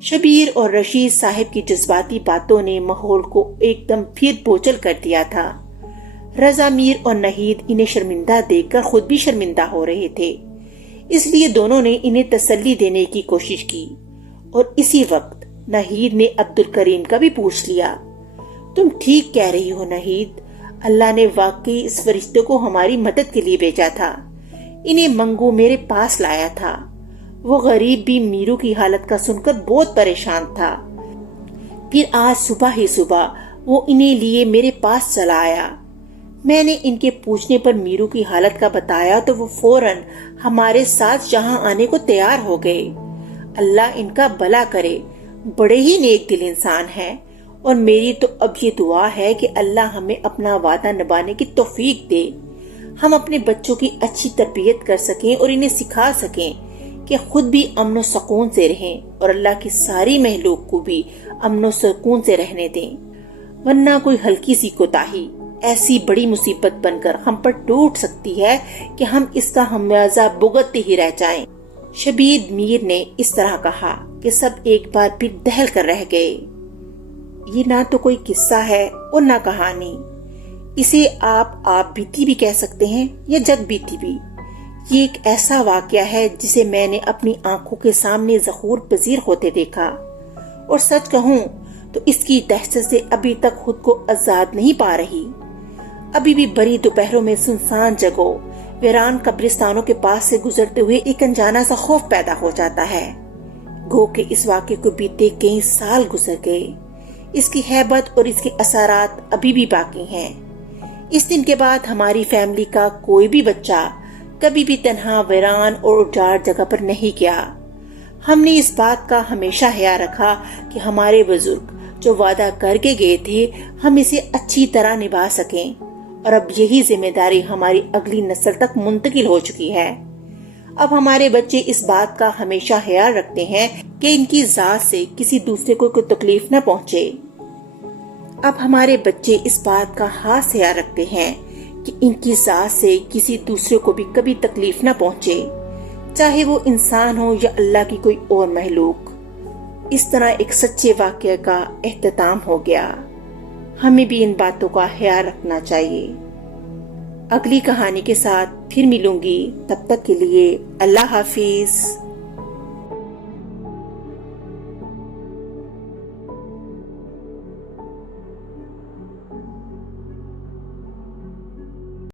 شبیر اور رشید صاحب کی جذباتی باتوں نے ماحول کو ایک دم پھر بوچھل کر دیا تھا۔ رضا میر اور نہید انہیں شرمندہ دیکھ کر خود بھی شرمندہ ہو رہے تھے، اس لیے دونوں نے انہیں تسلی دینے کی کوشش کی۔ اور اسی وقت نہید نے عبد الکریم کا بھی پوچھ لیا، تم ٹھیک کہہ رہی ہو نہید، اللہ نے واقعی اس فرشتے کو ہماری مدد کے لیے بھیجا تھا، انہیں منگو میرے پاس لایا تھا۔ وہ غریب بھی میرو کی حالت کا سن کر بہت پریشان تھا، پھر آج صبح ہی صبح وہ انہیں لیے میرے پاس چلا آیا۔ میں نے ان کے پوچھنے پر میرو کی حالت کا بتایا تو وہ فوراً ہمارے ساتھ یہاں آنے کو تیار ہو گئے۔ اللہ ان کا بھلا کرے، بڑے ہی نیک دل انسان ہیں، اور میری تو اب یہ دعا ہے کہ اللہ ہمیں اپنا وعدہ نبھانے کی توفیق دے، ہم اپنے بچوں کی اچھی تربیت کر سکیں اور انہیں سکھا سکیں کہ خود بھی امن و سکون سے رہیں اور اللہ کی ساری مخلوق کو بھی امن و سکون سے رہنے دیں، ورنہ کوئی ہلکی سی کوتاہی ایسی بڑی مصیبت بن کر ہم پر ٹوٹ سکتی ہے کہ ہم اس کا خمیازہ بھگتتے ہی رہ جائیں۔ شبیر میر نے اس طرح کہا کہ سب ایک بار پھر دہل کر رہ گئے۔ یہ نہ تو کوئی قصہ ہے اور نہ کہانی، اسے آپ بیتی بھی کہہ سکتے ہیں یا جگ بیتی بھی۔ یہ ایک ایسا واقعہ ہے جسے میں نے اپنی آنکھوں کے سامنے ظہور پذیر ہوتے دیکھا، اور سچ کہوں تو اس کی دہشت سے ابھی تک خود کو آزاد نہیں پا رہی۔ ابھی بھی بڑی دوپہروں میں سنسان جگہوں، ویران قبرستانوں کے پاس سے گزرتے ہوئے ایک انجانا سا خوف پیدا ہو جاتا ہے، گو کہ اس واقعے کو بیتے کئی سال گزر گئے، اس کی ہیبت اور اس کے اثرات ابھی بھی باقی ہیں۔ اس دن کے بعد ہماری فیملی کا کوئی بھی بچہ کبھی بھی تنہا ویران اور اجاڑ جگہ پر نہیں گیا۔ ہم نے اس بات کا ہمیشہ خیال رکھا کہ ہمارے بزرگ جو وعدہ کر کے گئے تھے ہم اسے اچھی طرح نبھا سکیں، اور اب یہی ذمہ داری ہماری اگلی نسل تک منتقل ہو چکی ہے۔ اب ہمارے بچے اس بات کا ہمیشہ خیال رکھتے ہیں کہ ان کی ذات سے کسی دوسرے کو کوئی تکلیف نہ پہنچے۔ اب ہمارے بچے اس بات کا خاص خیال رکھتے ہیں کہ ان کی ذات سے کسی دوسرے کو بھی کبھی تکلیف نہ پہنچے، چاہے وہ انسان ہو یا اللہ کی کوئی اور مخلوق۔ اس طرح ایک سچے واقعے کا اختتام ہو گیا۔ ہمیں بھی ان باتوں کا خیال رکھنا چاہیے۔ اگلی کہانی کے ساتھ پھر ملوں گی، تب تک کے لیے اللہ حافظ۔